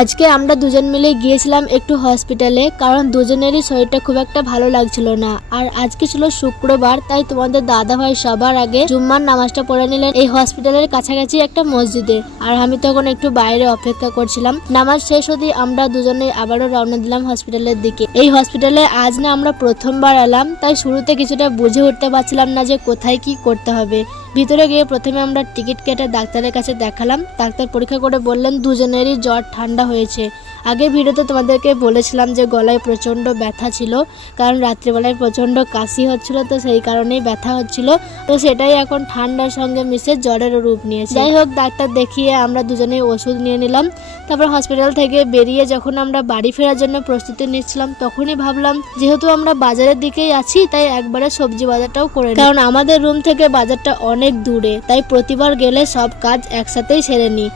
আজকে আমরা দুজন মিলে গিয়েছিলাম একটু হসপিটালে, কারণ দুজনেরই শরীরটা খুব একটা ভালো লাগছিল না। আর আজকে ছিল শুক্রবার, তাই তোমাদের দাদা ভাই সবার আগে জুম্মার নামাজটা পড়ে নিলেন এই হসপিটালের কাছাকাছি একটা মসজিদে। আর আমি তখন একটু বাইরে অপেক্ষা করছিলাম। নামাজ শেষ হতে আমরা দুজনে আবারও রওনা দিলাম হসপিটালের দিকে। এই হসপিটালে আজ না আমরা প্রথমবার এলাম, তাই শুরুতে কিছুটা বুঝে উঠতে পারছিলাম না যে কোথায় কি করতে হবে। ভিতরে গিয়ে প্রথমে আমরা টিকিট কেটে ডাক্তারের কাছে দেখালাম। ডাক্তার পরীক্ষা করে বললেন দুজনেরই জ্বর ঠান্ডা হয়েছে। আগে ভিডিওতে তোমাদেরকে বলেছিলাম যে গলায় প্রচণ্ড ব্যথা ছিল, কারণ রাত্রিবেলায় প্রচণ্ড কাশি হচ্ছিল, তো সেই কারণেই ব্যথা হচ্ছিল। তো সেটাই এখন ঠান্ডার সঙ্গে মিশে জ্বরের রূপ নিয়েছে। যাই হোক, ডাক্তার দেখিয়ে আমরা দুজনেই ওষুধ নিয়ে নিলাম। তারপর হসপিটাল থেকে বেরিয়ে যখন আমরা বাড়ি ফেরার জন্য প্রস্তুতি নিচ্ছিলাম, তখনই ভাবলাম যেহেতু আমরা বাজারের দিকেই আছি, তাই একবারে সবজি বাজারটাও করে নিই। কারণ আমাদের রুম থেকে বাজারটা অনেক দূরে, তাই প্রতিবার গেলে সব কাজ একসাথেই সেরে নিই।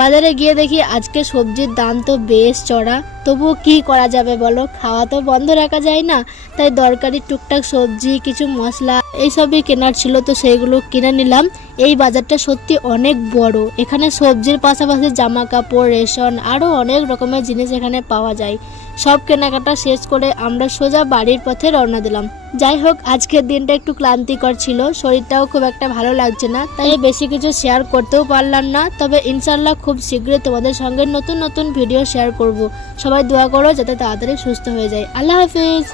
বাজারে গিয়ে দেখি আজকে সবজির দাম তো বেশ চড়া, তবুও কি করা যাবে বলো, খাওয়া তো বন্ধ রাখা যায় না। তাই দরকারি টুকটাক সবজি, কিছু মশলা এইসবই কেনার ছিল, তো সেইগুলো কিনে নিলাম। এই বাজারটা সত্যি অনেক বড়। এখানে সবজির পাশাপাশি জামা কাপড়, রেশন আরও অনেক রকমের জিনিস এখানে পাওয়া যায়। সব কেনাকাটা শেষ করে আমরা সোজা বাড়ির পথে রওনা দিলাম। যাই হোক, আজকের দিনটা একটু ক্লান্তিকর ছিল, শরীরটাও খুব একটা ভালো লাগছে না, তাই বেশি কিছু শেয়ার করতেও পারলাম না। তবে ইনশাল্লাহ খুব শীঘ্রই তোমাদের সঙ্গে নতুন নতুন ভিডিও শেয়ার করব। সবাই দোয়া করো যাতে তাড়াতাড়ি সুস্থ হয়ে যায়। আল্লাহ হাফিজ।